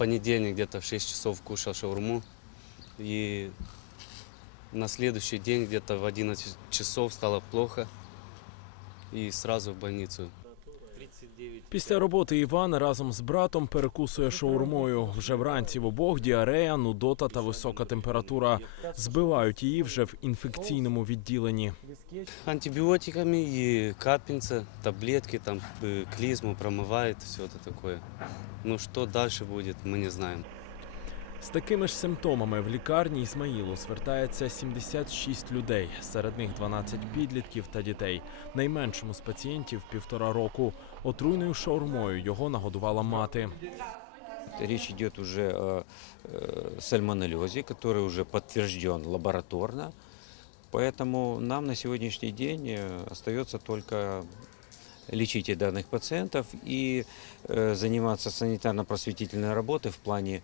понедельник где-то в 6 часов кушал шаурму. И на следующий день где-то в 11 часов стало плохо. И сразу в больницу. 39 Після роботи Іван разом з братом перекусує шаурмою. Вже вранці в обох діарея, нудота та висока температура. Збивають її вже в інфекційному відділенні. антибиотиками и капельница, таблетки, там э, клизму промывает, все это такое. Ну что дальше будет, мы не знаем. З такими ж симптомами в лікарні Ісмаїлу звертається 76 людей. Серед них 12 підлітків та дітей. Найменшому з пацієнтів півтора року. Отруйною шаурмою його нагодувала мати. Речь идет уже о э, сальмонеллезе, который уже подтвержден лабораторно. Поэтому нам на сегодняшний день э, остается только лечить и данных пациентов и э, заниматься санитарно-просветительной работой в плане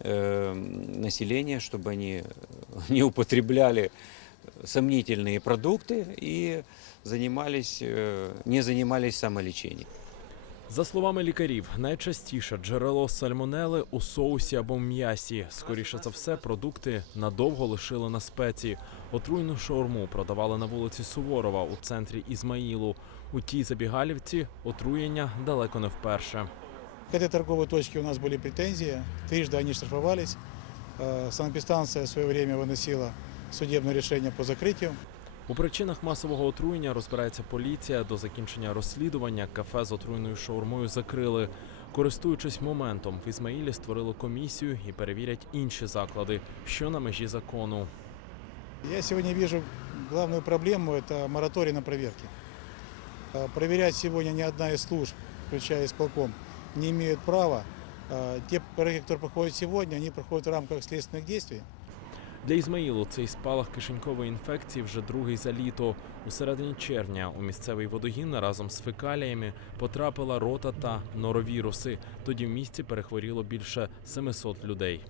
э, населения, чтобы они не употребляли сомнительные продукты и занимались, э, не занимались самолечением. За словами лікарів, найчастіше джерело сальмонели у соусі або в м'ясі. Скоріше за все, продукти надовго лишили на спеці. Отруйну шаурму продавали на вулиці Суворова у центрі Ізмаїлу. У тій забігалівці отруєння далеко не вперше. К этой торговой точке у нас были претензии. Трижды они штрафовались. Э, Санэпидстанция в свое время выносила судебное решение по закрытию. У причинах масового отруєння розбирається поліція. До закінчення розслідування кафе з отруйною шаурмою закрили. Користуючись моментом, в Ізмаїлі створили комісію і перевірять інші заклади, що на межі закону. Я сегодня вижу главную проблему – это мораторий на проверки. Э, Проверять сегодня ни одна из служб, включая исполком, не имеют права. Э, Те проверки, которые проходят сегодня, они проходят в рамках следственных действий. Для Ізмаїлу цей спалах кишенькової інфекції вже другий за літо. У середині червня у місцевий водогін разом з фекаліями потрапила рота та норовіруси. Тоді в місті перехворіло більше 700 людей.